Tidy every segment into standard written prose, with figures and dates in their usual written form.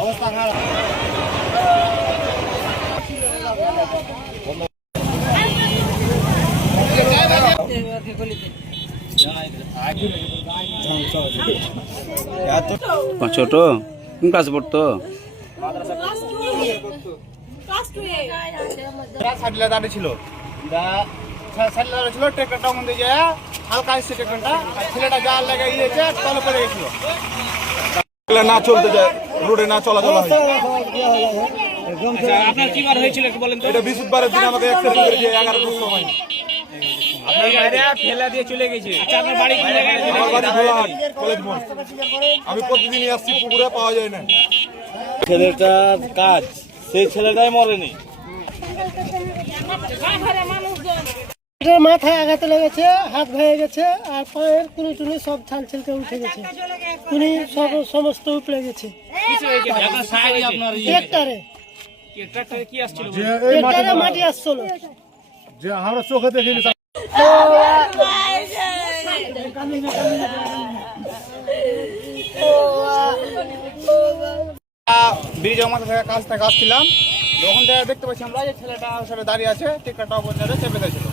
অবস্থা খারাপ। ছোট কোন ক্লাসে পড়তো? দাঁড়িয়ে ছিল ট্রেক্টরটা মধ্যে যে হালকা এসছে ট্রেক্টরটা, ছেলেটা জাল লেগে গিয়েছে, তলে পড়ে গেছিল। না চলতে যায়, রোডে না চলাচল হয়। আপনার কি বার হয়েছিল একটু বলেন তো? এটা বৃহস্পতিবারের দিন আমাকে অ্যাক্সিডেন্ট করে দিয়ে 11টার সময় আপনার বাইরে ফেলা দিয়ে চলে গেছে। আচ্ছা, আপনার বাড়ি কি জায়গায়? আমার বাড়ি ভোলাহাট, কলেজ মোড়। আমি প্রতিদিনই আসছি, পুকুরে পাওয়া যায় না। ছেলেটার কাজ, সেই ছেলেটাই মরেনি। মাথায় আঘাত লেগেছে, হাত ভেঙে গেছে, আর পায়ের কুনি টুনি সব ছাল ছেলকে উঠে গেছে, কুনি সব সমস্ত উপড়ে গেছে। ট্রাক্টরে কি আসছিল? ট্রাক্টরে মাটি আসছিল। যে আমরা চোখে দেখিনি। ব্রিজের মাথা থেকে কাছ থেকে আসছিলাম, যখন থেকে দেখতে পাচ্ছি আমরা যে ছেলেটা সাথে দাঁড়িয়ে আছে, টিকটটা ওপর চেপে দিয়েছিল।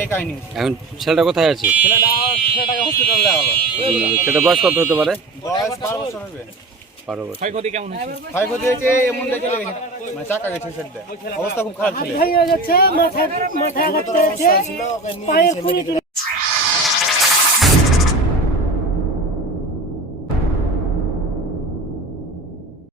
এই কাহিনী। এখন ছেলেটা কোথায় আছে? ছেলেটাকে হসপিটালে দেওয়া হলো। সেটা বয়স কত হতে পারে? বয়স 12 বছর হবে। 12 বছর। ক্ষয়ক্ষতি কেমন হয়েছে? ক্ষয়ক্ষতি হয়েছে, এমন দিয়ে চলে গেছে, মানে চাকা গেছে সেটা। অবস্থা খুব খারাপ ছিল। ভেঙে গেছে, মাথায় আঘাত লেগেছে, পায়ের কুনি টুনি